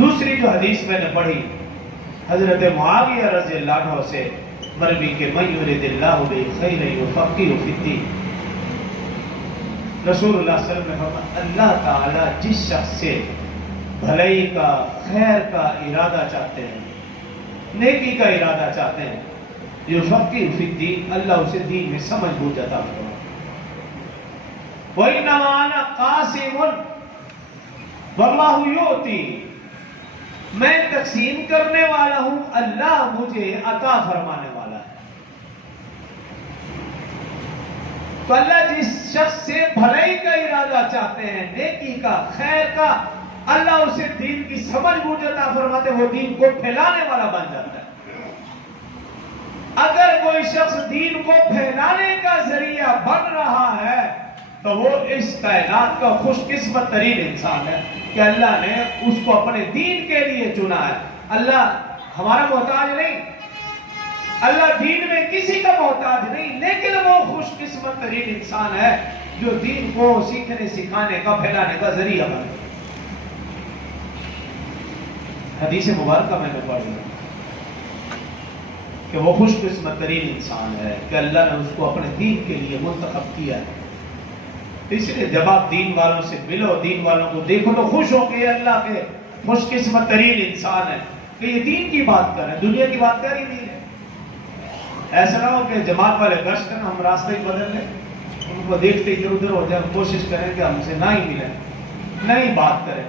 دوسری جو حدیث میں نے پڑھی حضرت معاویہ رضی اللہ عنہ سے مروی کہ من یرید اللہ بہ خیر یفقہہ فی الدین، رسول اللہ صلی اللہ علیہ وسلم نے فرمایا اللہ تعالیٰ جس شخص سے بھلائی کا خیر کا ارادہ چاہتے ہیں، نیکی کا ارادہ چاہتے ہیں، یفقہہ فی الدین، اللہ اسے دین میں سمجھ بوجھ عطا فرمائے۔ وَإِنَّمَا أَنَا قَاسِمٌ وَاللَّهُ يُؤْتِي، میں تقسیم کرنے والا ہوں، اللہ مجھے عطا فرمانے والا ہے۔ تو اللہ جس شخص سے بھلائی کا ارادہ چاہتے ہیں، نیکی کا، خیر کا، اللہ اسے دین کی سمجھ بوجھ عطا فرماتے، وہ دین کو پھیلانے والا بن جاتا ہے۔ اگر کوئی شخص دین کو پھیلانے کا ذریعہ بن رہا ہے تو وہ اس کائنات کا خوش قسمت ترین انسان ہے کہ اللہ نے اس کو اپنے دین کے لیے چنا ہے۔ اللہ ہمارا محتاج نہیں، اللہ دین میں کسی کا محتاج نہیں، لیکن وہ خوش قسمت ترین انسان ہے جو دین کو سیکھنے سکھانے کا پھیلانے کا ذریعہ بنے۔ حدیث مبارکہ میں نے پڑھی کہ وہ خوش قسمت ترین انسان ہے کہ اللہ نے اس کو اپنے دین کے لیے منتخب کیا ہے۔ اس لیے جب آپ دین والوں سے ملو، دین والوں کو دیکھو تو خوش ہو کہ یہ اللہ کے خوش قسمت ترین انسان ہے کہ یہ دین کی بات کر رہے ہیں، دنیا کی بات کر ہی نہیں ہے۔ ایسا نہ ہو کہ جماعت والے گشت کریں، ہم راستہ ہی بدل لیں، ان کو دیکھتے ادھر ادھر ہو جائے، کوشش کریں کہ ہم سے نہ ہی ملیں، نہ ہی بات کریں۔